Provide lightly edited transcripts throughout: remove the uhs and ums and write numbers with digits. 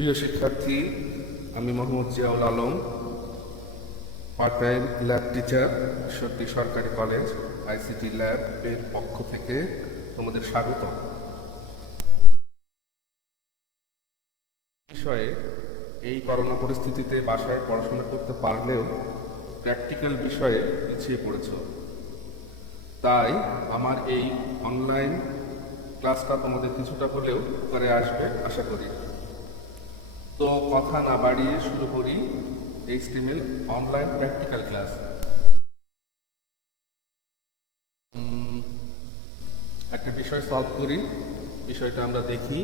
প্রিয় শিক্ষার্থী, আমি Mohammad Ziaul Alam, part time lab teacher, Ishwardi সরকারি কলেজ আইসিটি ল্যাবের পক্ষ থেকে তোমাদের স্বাগত। বিষয়ে এই করোনা পরিস্থিতিতে বাসায় পড়াশোনা করতে পারলেও প্র্যাকটিক্যাল বিষয়ে পিছিয়ে পড়েছ, তাই আমার এই অনলাইন ক্লাসটা তোমাদের কিছুটা হলেও উপকারে আসবে আশা করি। তো কথা না বাড়িয়ে শুরু করি HTML অনলাইন প্র্যাকটিক্যাল ক্লাস। একটা বিষয় সলভ করি, বিষয়টা আমরা দেখি।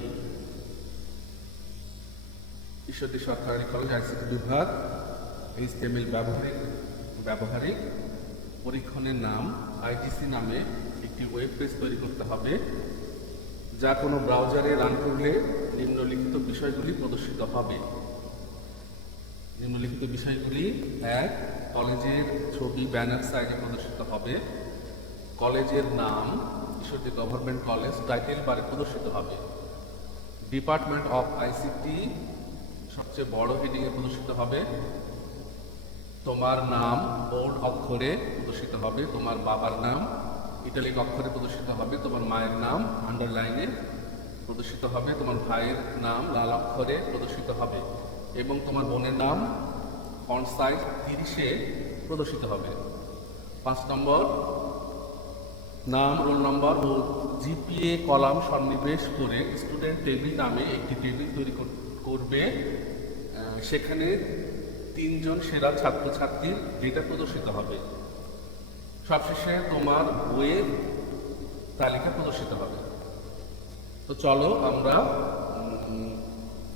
ঈশ্বরদী সরকারি কলেজ আইসিটি বিভাগ HTML ব্যবহারিক পরীক্ষণের নাম আইটিসি নামে একটি ওয়েব পেজ তৈরি করতে হবে, যা কোনো ব্রাউজারে রান করলে নিম্নলিখিত বিষয়গুলি প্রদর্শিত হবে। নিম্নলিখিত বিষয়গুলি: 1. কলেজের ছবি ব্যানার সাইজে প্রদর্শিত হবে। কলেজের নাম ঈশ্বরদী গভর্নমেন্ট কলেজ টাইটেল বারে প্রদর্শিত হবে। ডিপার্টমেন্ট অফ আইসিটি সবচেয়ে বড় হেডিংয়ে প্রদর্শিত হবে। তোমার নাম বোল্ড অক্ষরে প্রদর্শিত হবে। তোমার বাবার নাম ইটালিক অক্ষরে প্রদর্শিত হবে। তোমার মায়ের নাম আন্ডারলাইনে প্রদর্শিত হবে। তোমার ভাইয়ের নাম লাল অক্ষরে প্রদর্শিত হবে এবং তোমার বোনের নাম ফন্ট সাইজ 30-এ প্রদর্শিত হবে। 5 নম্বর, নাম, রোল নম্বর ও জিপিএ কলাম সন্নিবেশ করে স্টুডেন্ট টেবিল নামে একটি টেবিল তৈরি করবে। সেখানে 3 জন সেরা ছাত্রছাত্রীর ডেটা প্রদর্শিত হবে। সবশেষে তোমার বইয়ের তালিকা প্রদর্শিত হবে। তো চলো আমরা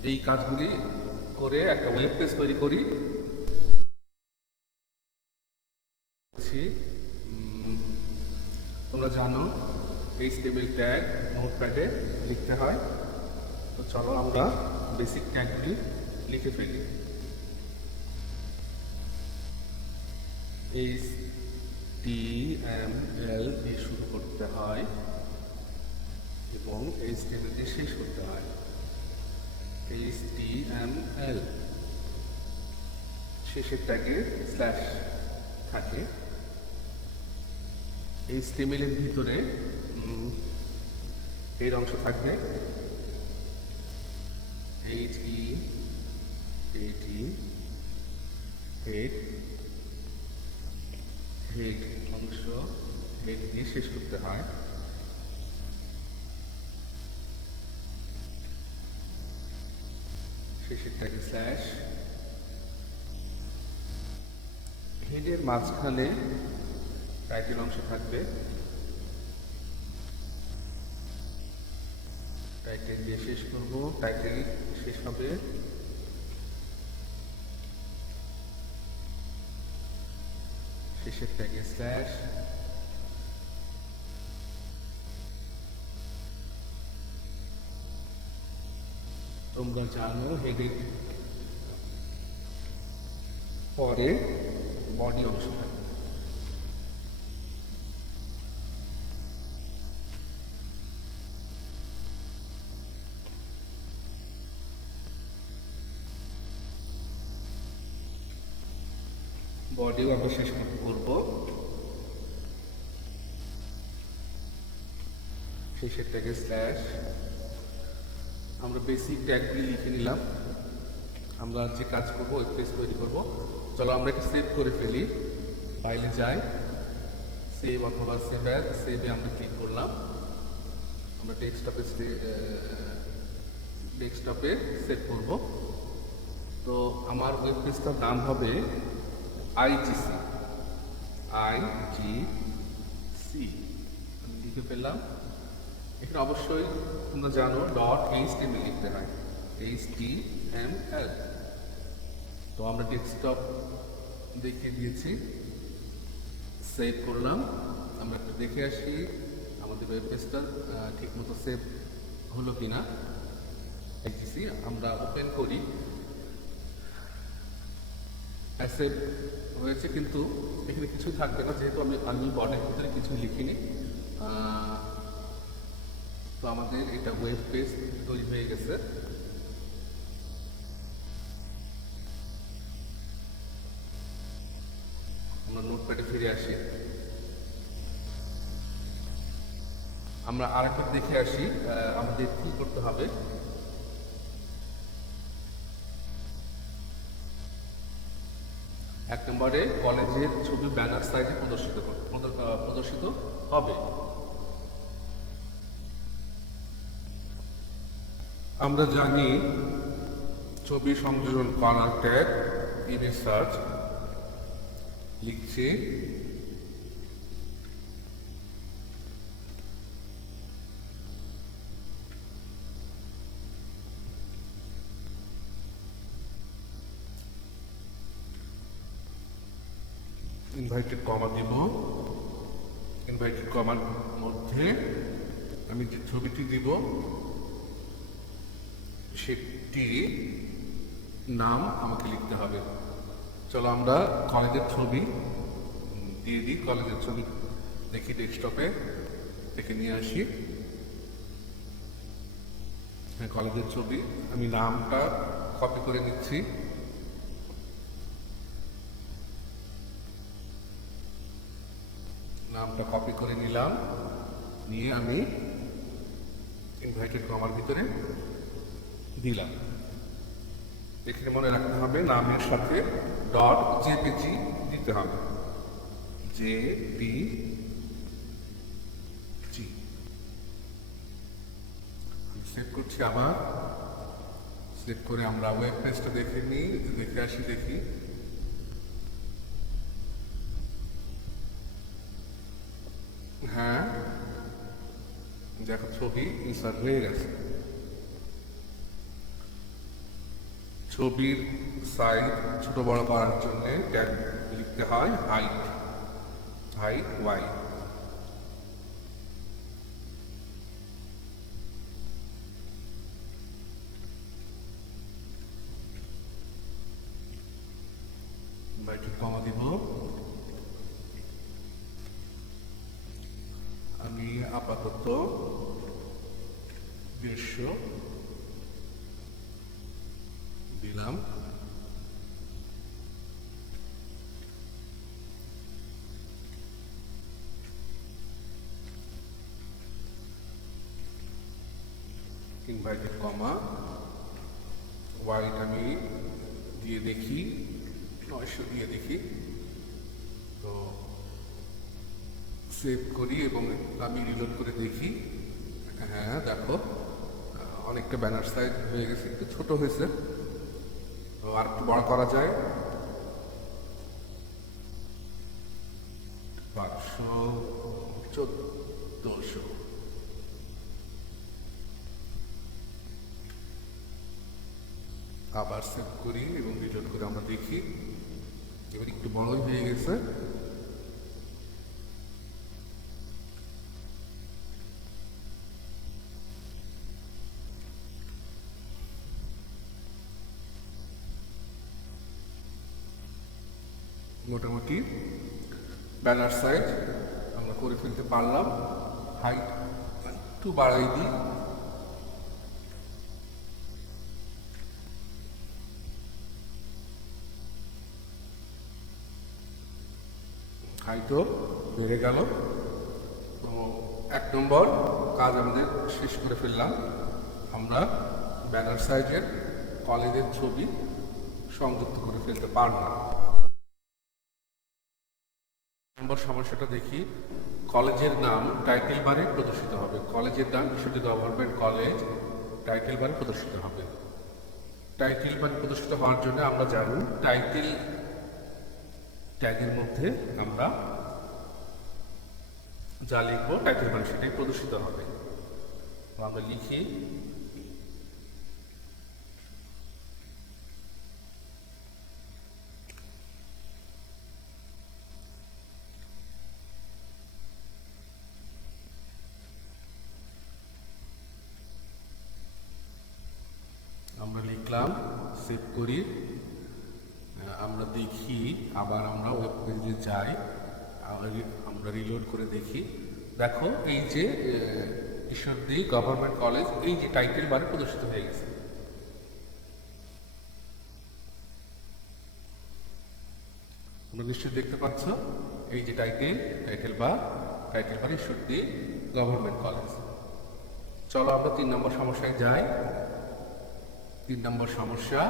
এই কাজগুলি করে একটা ওয়েব পেজ তৈরি করি। তোমরা জানো HTML ট্যাগ নোটপ্যাডে লিখতে হয়। তো চলো আমরা বেসিক ট্যাগগুলি লিখে ফেলি। HTML দিয়ে শুরু করতে হয় এবং HTML দিয়ে শেষ করতে হয়। HTML শেষের ট্যাগে স্ল্যাশ থাকে। HTML এর ভিতরে এর অংশ থাকবে হেড অংশ, হেড দিয়ে শেষ করতে হয়। শেষের ট্যাগে স্ল্যাশ। হেডের মাঝখানে টাইটেল অংশ থাকবে। টাইটেল দিয়ে শেষ করব। টাইটেল শেষ হবে শেষের ট্যাগে স্ল্যাশ। তোমরা জানো হেডের পরে বডি অংশ থাকবে। বডিও আমরা শেষ করবো। শেষের ট্যাগে স্ল্যাশ। আমরা বেসিক ট্যাগগুলি লিখে নিলাম। আমরা যে কাজ করবো ওই পেজ তৈরি করবো। চলো আমরা এটা সেভ করে ফেলি। ফাইলে যাই, সেভ অথবা সেভ অ্যাজ। সেভে আমরা ক্লিক করলাম। আমরা ডেস্কটপে সেভ করব। তো আমার ওয়েব পেজটার নাম হবে আইজিসি। লিখে ফেললাম। এখানে অবশ্যই তোমরা জানো .html লিখতে হয়। HTML। তো আমরা ডেস্কটপ দেখে দিয়েছি, সেভ করলাম। আমরা একটু দেখে আসি আমাদের ওয়েব পেজটা ঠিক মতো সেভ হলো কিনা। দেখেছি, আমরা ওপেন করি। সেভ হয়েছে, কিন্তু এখানে কিছু থাকবে না, যেহেতু আমি বডির ভিতরে কিছু লিখিনি। তো আমাদের এটা ওয়েব পেজ তৈরি হয়ে গেছে। নোটপ্যাডে ফিরে আসি। আমরা আরেকবার দেখে আসি আমাদের কি করতে হবে। এক নম্বরে কলেজের ছবি ব্যানার সাইজে প্রদর্শিত হবে। আমরা জানি ছবি সংযোজন করার ট্যাগ ইমেজ সার্চ লিখছি। ইনভাইটেড কমা দিব। ইনভাইটেড কমার মধ্যে আমি যে ছবিটি দিব সেটি নাম আমাকে লিখতে হবে। চলো আমরা কলেজের ছবি দিয়ে দিই। কলেজের ছবি দেখি ডেস্কটপে দেখে নিয়ে আসি। হ্যাঁ, কলেজের ছবি। আমি নামটা কপি করে নিচ্ছি। নামটা কপি করে নিলাম, নিয়ে আমি ইনভাইটেড কমার ভিতরে দিলাম। এখানে মনে রাখতে হবে নামের সাথে ডট জেপিজি দিতে হবে। জেপিজি সেভ করছি। আবার সেভ করে আমরা ওয়েব পেজটা দেখে নিই, দেখে আসি। দেখি হ্যাঁ, দেখো ছবি ইনসার্ট হয়ে গেছে। ছবির সাইজ ছোট বড় করার জন্য ট্যাগ লিখতে হয় হাইট ওয়াই। ইনভাইটেড কমা দিব। আমি আপাতত 150 দিলাম। ইনভাইটেড কমা ওয়াইড আমি দিয়ে দেখি 900 দিয়ে দেখি। তো সেভ করি এবং আমি রিলোড করে দেখি। হ্যাঁ দেখো অনেকটা ব্যানার সাইজ হয়ে গেছে, একটু ছোট হয়েছে, তো আর একটু বড় করা যায়। 500 1400। আবার সেভ করি এবং রিলোড করে আমরা দেখি। এবার একটু বড়ই হয়ে গেছে। মোটামুটি ব্যানার সাইজ আমরা করে ফেলতে পারলাম। হাইট একটু বাড়াই দিই। হাইটও বেড়ে গেল। তো 1 নম্বর কাজ আমাদের শেষ করে ফেললাম। আমরা ব্যানার সাইজের কলেজের ছবি সংযুক্ত করে ফেলতে পারলাম। নম্বর সমস্যাটা দেখি। কলেজের নাম টাইটেল বারে প্রদর্শিত হবে। কলেজের নাম বিশ্বজিৎ গভর্নমেন্ট কলেজ টাইটেল বারে প্রদর্শিত হবে। টাইটেল বারে প্রদর্শিত হওয়ার জন্য আমরা জানি টাইটেল ট্যাগের মধ্যে আমরা যা লিখবো টাইটেল বারে সেটাই প্রদর্শিত হবে। আমরা লিখি লিখলাম, সেভ করি। আমরা দেখি আবার আমরা ওয়েব পেজে যাই, আমরা রিলোড করে দেখি। দেখো এই যে ঈশ্বরদী গভর্নমেন্ট কলেজ এই যে টাইটেল বারে প্রদর্শিত হয়ে গেছে। তোমরা নিশ্চয়ই দেখতে পাচ্ছ। এই যে title bar should be government college. চলো আমরা 3 নম্বর সমস্যায় যাই। 3 নম্বর সমস্যা,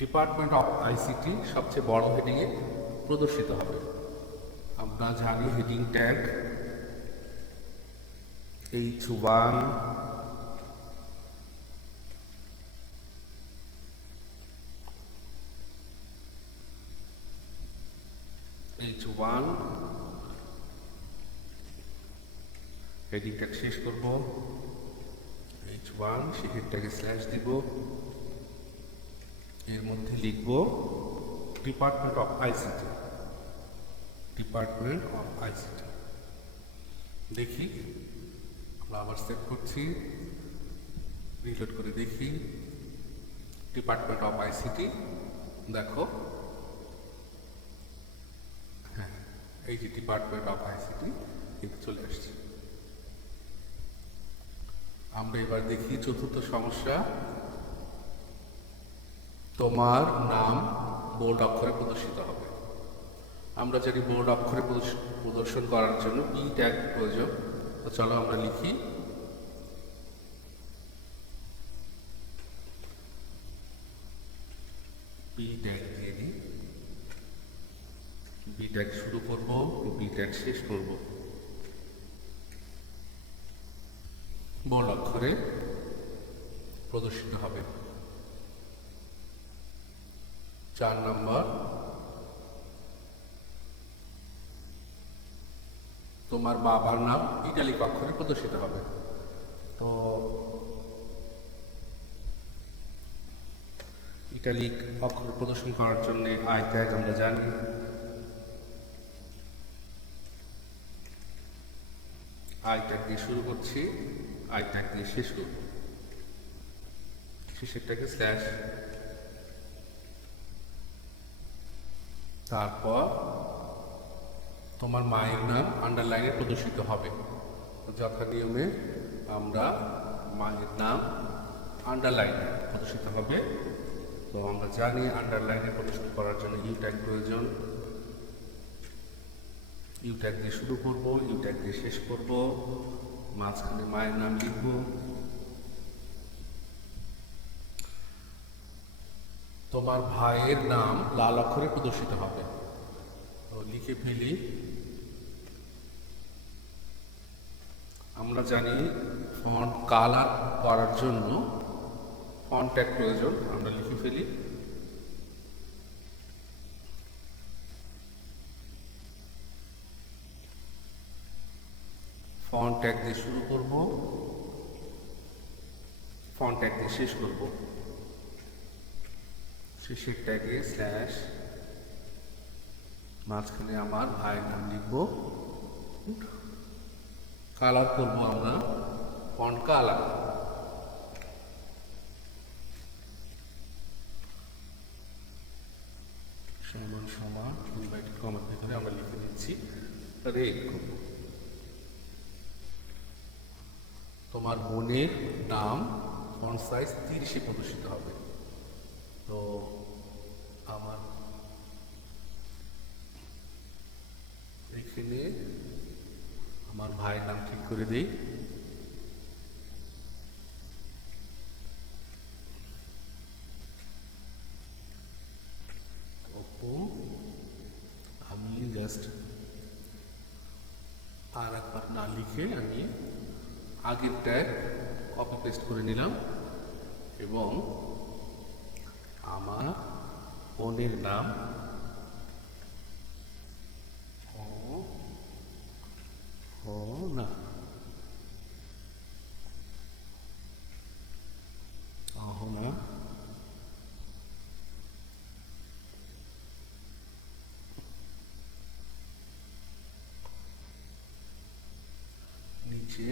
ডিপার্টমেন্ট অফ আইসিটি সবচেয়ে বড় হেডিংয়ে প্রদর্শিত হবে। আমরা জানি heading tag H1, heading tag শেষ করব H1, সেই হেডটাকে স্ল্যাশ দিব, এর মধ্যে লিখব ডিপার্টমেন্ট অফ আইসিটি। দেখি, আমরা আবার সেভ করছি, রিলোড করে দেখি ডিপার্টমেন্ট অফ আইসিটি। দেখো, হ্যাঁ, এই যে ডিপার্টমেন্ট অফ আইসিটি কিন্তু চলে আসছে। আমরা এবার দেখি 4র্থ সমস্যা, তোমার নাম বোল্ড অক্ষরে প্রদর্শিত হবে। আমরা জানি বোল্ড অক্ষরে প্রদর্শন করার জন্য পি ট্যাগ প্রয়োজন। তো চলো আমরা লিখি পি ট্যাগ দিয়ে দিই, বি ট্যাগ শুরু করব, বি ট্যাগ শেষ করব, বোল্ড অক্ষরে প্রদর্শিত হবে। 4 নম্বর, তোমার বাবার নাম ইটালিক অক্ষরে প্রদর্শিত হবে। তো ইটালিক অক্ষর প্রদর্শন করার জন্য আই ট্যাগ আমরা জানি, আই ট্যাগ দিয়ে শুরু করছি, আই ট্যাগ দিয়ে শেষ করব, শেষেরটাকে স্ল্যাশ, তারপর তোমার মায়ের নাম আন্ডারলাইনে প্রদর্শিত হবে। যথা নিয়মে আমরা মায়ের নাম আন্ডারলাইনে প্রদর্শিত হবে। তো আমরা জানি আন্ডারলাইনে প্রদর্শিত করার জন্য ইউ ট্যাগ প্রয়োজন। ইউ ট্যাগ দিয়ে শুরু করব, ইউ ট্যাগ দিয়ে শেষ করব, মাঝখানে মায়ের নাম লিখব। তোমার ভাইয়ের নাম লাল অক্ষরে প্রদর্শিত হবে। তো লিখে ফেলি, আমরা জানি ফন্ট কালার করার জন্য ফন্ট ট্যাগ প্রয়োজন। আমরা লিখে ফেলি ফন্ট ট্যাগ দিয়ে শুরু করব, ফন্ট ট্যাগ দিয়ে শেষ করব, শেষের ট্যাগে স্ল্যাশ, মাঝখানে আমার ভাইয়ের নাম লিখব। কালার করব আমরা ফন্ট কালার, সমান সমান ইনভার্টেড কমার ভিতরে আমরা লিখে দিচ্ছি রেড করব। তোমার বোনের নাম ফন্ট সাইজ 30-এ প্রদর্শিত হবে। তো আমার এখানে আমার ভাইয়ের নাম ঠিক করে দিই, আমি জাস্ট আর একবার না লিখে আমি আগের ট্যাগ কপি পেস্ট করে নিলাম এবং আমার বোনের নাম অহনা নিচে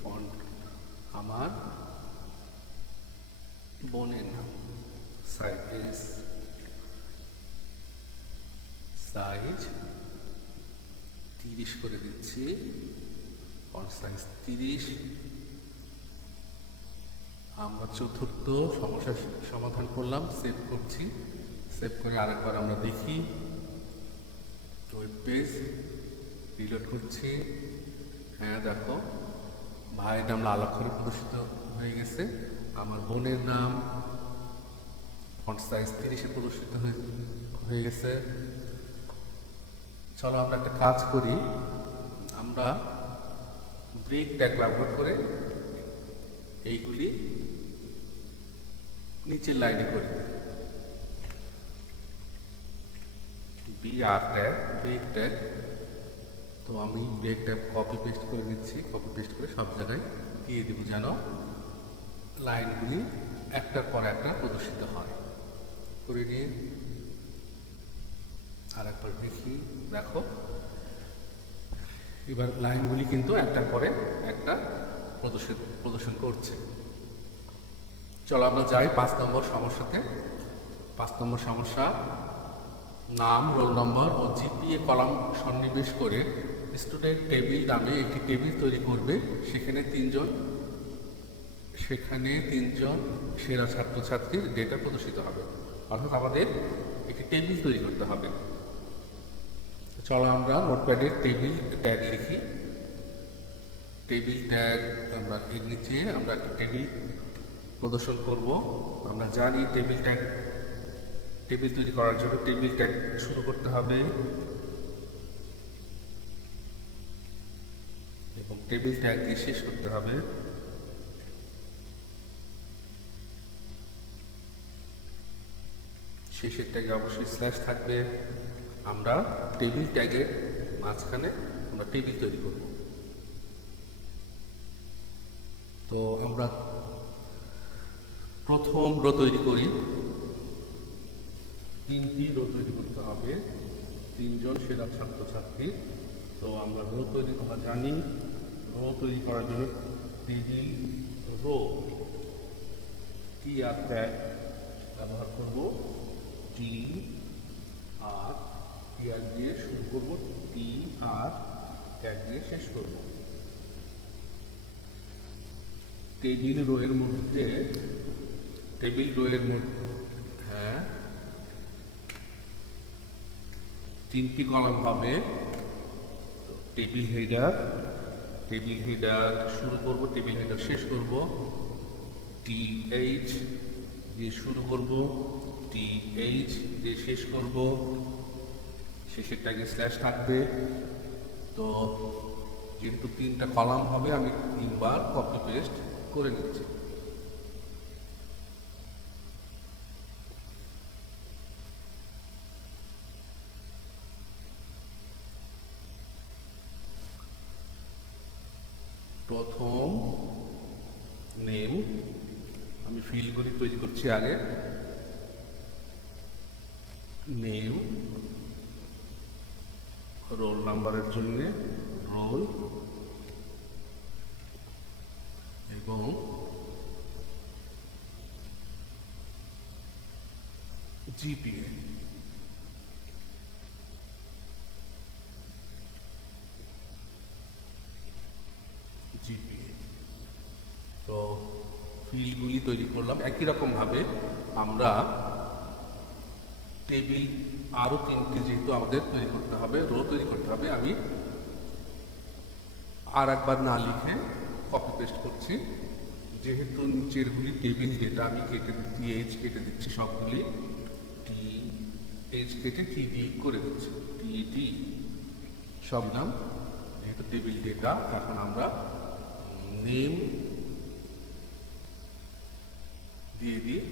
ফন্ট আমার বোনের নাম সাইজ 30 করে দিচ্ছি, ফন্ট সাইজ 30। আমরা 4র্থ সমস্যার সমাধান করলাম, সেভ করছি, সেভ করে আরেকবার আমরা দেখি ওয়েব পেজ রিলোড করছি। হ্যাঁ দেখো, ভাইয়ের নাম লাল অক্ষরে প্রদর্শিত হয়ে গেছে। আমার বোনের নাম ফন্ট সাইজ 30-এ প্রদর্শিত হয়ে গেছে। চলো আমরা একটা কাজ করি, আমরা ব্রেক ট্যাগ ব্যবহার করে এইগুলি নিচের লাইনে করি। BR tag, break tag. তো আমি ব্রেক ট্যাগ কপি পেস্ট করে নিচ্ছি, কপি পেস্ট করে সব জায়গায় দিয়ে দেবো যেন লাইনগুলি একটার পর একটা প্রদর্শিত হয়। করে নিয়ে আর একবার দেখি, দেখো এবার লাইনগুলি কিন্তু একটার পরে একটা প্রদর্শন করছে। চলো আমরা যাই 5 নম্বর সমস্যাতে। 5 নম্বর সমস্যা, নাম, রোল নম্বর ও জিপিএ কলাম সন্নিবেশ করে স্টুডেন্ট টেবিল নামে একটি টেবিল তৈরি করবে। সেখানে তিনজন সেরা ছাত্রছাত্রীর ডেটা প্রদর্শিত হবে। অর্থাৎ আমাদের একটি টেবিল তৈরি করতে হবে। চলো আমরা নোটপ্যাডের টেবিল ট্যাগ লিখি। টেবিল ট্যাগ আমরা এর নিচে আমরা একটা টেবিল প্রদর্শন করব। আমরা জানি টেবিল তৈরি করার জন্য টেবিল ট্যাগ শুরু করতে হবে এবং টেবিল ট্যাগ দিয়ে শেষ করতে হবে। শেষের ট্যাগে অবশ্যই স্ল্যাশ থাকবে। আমরা টেবিল ট্যাগের মাঝখানে আমরা টেবিল তৈরি করব। তো আমরা প্রথম রো তৈরি করি। 3টি রো তৈরি করতে হবে, 3জন সেরা ছাত্রছাত্রী। তো আমরা রো তৈরি করা জানি। রো তৈরি করার জন্য টেবিল রো TR ট্যাগ ব্যবহার করব। TR দিয়ে শুরু করব, TR ট্যাগ দিয়ে শেষ করব। টেবিল রো এর মধ্যে হ্যাঁ 3টি কলাম হবে। টেবিল হেডার শুরু করব, টেবিল হেডার শেষ করব। TH দিয়ে শুরু করব, TH দিয়ে শেষ করব। শেষের ট্যাগে স্ল্যাশ থাকবে। তো যেহেতু 3টা কলাম হবে, আমি 3বার কপি পেস্ট করে নিচ্ছি। প্রথম নেম, আমি ফিল্ডগুলি তৈরি করছি আগে। নেম, রোল নাম্বারের জন্য রোল এবং জিপিএ। তো ফিল্ডগুলি তৈরি করলাম। একই রকম ভাবে আমরা টেবিল আরো 3টি যেহেতু আমাদের তৈরি করতে হবে, রো তৈরি করতে হবে, আমি আর একবার না লিখে কপি পেস্ট করছি। যেহেতু নিচেরগুলি টেবিল ডেটা, আমি TH কেটে দিচ্ছি, সবগুলি TH কেটে TD করে দিচ্ছি। TD সব নাম, যেহেতু টেবিল ডেটা। এখন আমরা নেম দিয়ে দিই।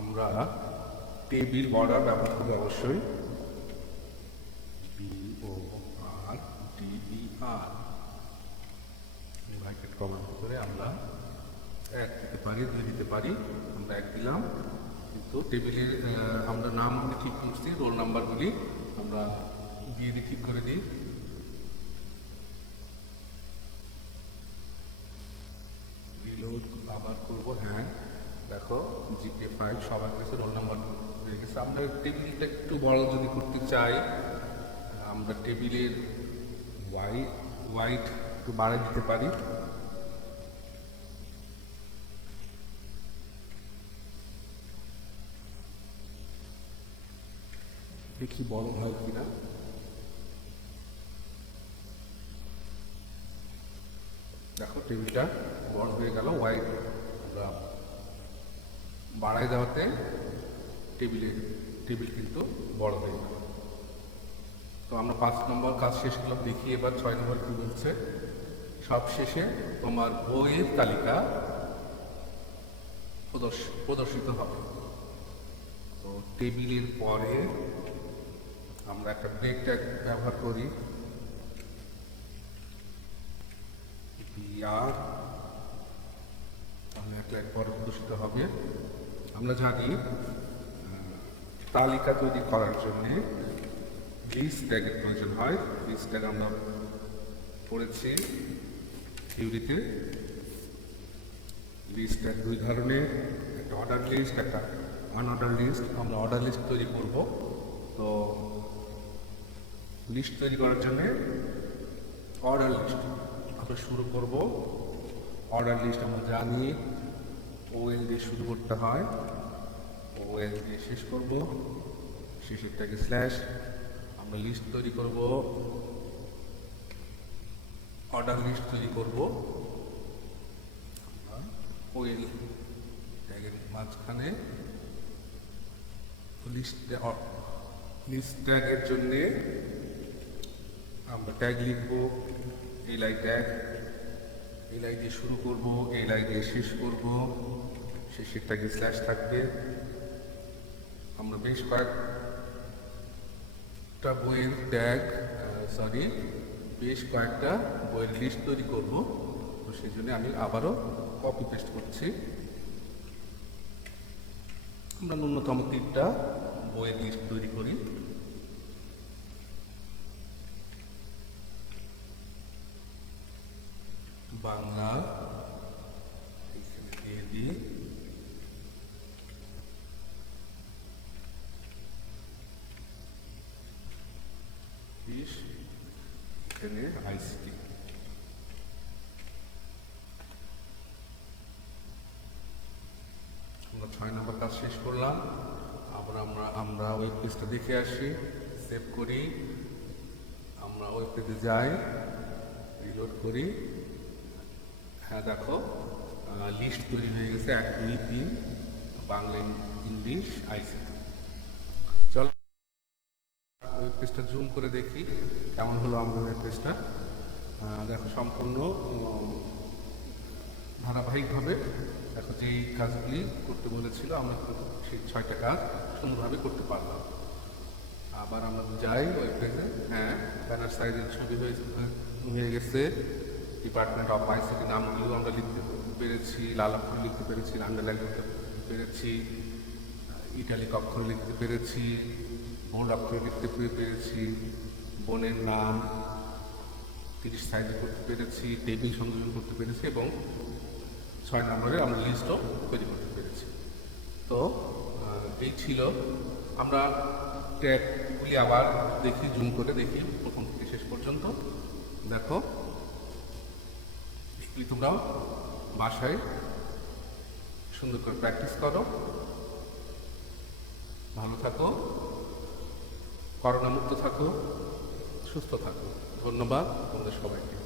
আমরা টেবিল বর্ডার ব্যবহার করব অবশ্যই। BORDER ব্র্যাকেট কমান্ড করে আমরা 1 দিতে পারি, 2 দিতে পারি। আমরা 1 দিলাম, কিন্তু টেবিলের আমরা নাম ঠিক করছি, রোল নাম্বারগুলি আমরা দিয়ে দিই, ঠিক করে দিই। রিলোড আবার করব। হ্যাঁ দেখো, জিপিএ 5 সবার কাছে রোল নাম্বার হয়ে গেছে। আমরা টেবিলটা একটু বড় যদি করতে চাই, আমরা টেবিলের হোয়াইট একটু বাড়িয়ে দিতে পারি। দেখি বড় হয় কিনা। দেখো টেবিলটা বড় হয়ে গেল, ওয়াইড আমরা বাড়াই দেওয়াতে টেবিল কিন্তু বড় হয়ে গেল। তো আমরা 5 নম্বর কাজ শেষ করলাম, দেখি এবার 6 নম্বর কি বলছে। সব শেষে তোমার বইয়ের তালিকা প্রদর্শিত হবে। তো টেবিলের পরে আমরা একটা ব্রেক ট্যাগ ব্যবহার করি, বিআর, তাহলে একটা পরে প্রদর্শিত হবে। আমরা জানি তালিকা তৈরি করার জন্য লিস্ট ট্যাগের প্রয়োজন হয়। লিস্ট ট্যাগ আমরা পড়েছি থিওরিতে। লিস্ট ট্যাগ 2 ধরনের, একটা অর্ডার লিস্ট, একটা আনঅর্ডার লিস্ট। আমরা অর্ডার লিস্ট তৈরি করব। তো লিস্ট তৈরি করার জন্য অর্ডার লিস্ট আমরা শুরু করব। অর্ডার লিস্ট আমরা জানি ওএল দিয়ে শুরু করতে হয়, ওএল দিয়ে শেষ করব, শেষেরটাকে স্ল্যাশ। আমরা লিস্ট তৈরি করব, অর্ডার লিস্ট তৈরি করব ওএল ট্যাগের মাঝখানে। লিস্ট ট্যাগের জন্যে আমরা ট্যাগ লিখব, এলআই ট্যাগ। এলআই দিয়ে শুরু করব, এলআই দিয়ে শেষ করব, শেষের ট্যাগে স্ল্যাশ থাকবে। আমরা বেশ কয়েকটা বইয়ের ট্যাগ বেশ কয়েকটা বইয়ের লিস্ট তৈরি করব। তো সেই জন্য আমি আবারও কপি পেস্ট করছি। আমরা ন্যূনতম 3টা বইয়ের লিস্ট তৈরি করি। বাংলা এখানে দিয়ে দিই, এখানে আইসিটি। আমরা 6 নম্বর কাজ শেষ করলাম। আমরা ওয়েব পেজটা দেখে আসি, সেভ করি। আমরা ওয়েব পেজে যাই, রিলোড করি। হ্যাঁ দেখো লিস্ট তৈরি হয়ে গেছে 1, 2, 3 বাংলা, ইংলিশ, আইসিটি। চলো ওয়েব পেজটা জুম করে দেখি কেমন হলো আমাদের ওয়েব পেজটা। দেখো সম্পূর্ণ ধারাবাহিকভাবে দেখো যে কাজগুলি করতে বলেছিল আমরা কিন্তু সেই 6টা কাজ সুন্দরভাবে করতে পারলাম। আবার আমরা যাই ওয়েব পেজে। হ্যাঁ ব্যানার সাইজের ছবি হয়ে গেছে। ডিপার্টমেন্ট অফ আইসিটি নামগুলো আমরা লিখতে পেরেছি, লাল অক্ষর লিখতে পেরেছি, আন্ডারলাইন করতে পেরেছি, ইটালিক অক্ষর লিখতে পেরেছি, বোল্ড অক্ষর লিখতে পেরেছি, বোনের নাম 30 সাইজে করতে পেরেছি, টেবিল সংযোজন করতে পেরেছি এবং 6 নম্বরে আমরা লিস্টও তৈরি করতে পেরেছি। তো এই ছিল। আমরা ট্যাগগুলি আবার দেখি, জুম করে দেখি প্রথম থেকে শেষ পর্যন্ত। দেখো এগুলি তোমরাও বাসায় সুন্দর করে প্র্যাকটিস করো। ভালো থাকো, করোনা মুক্ত থাকো, সুস্থ থাকো। ধন্যবাদ তোমাদের সবাইকে।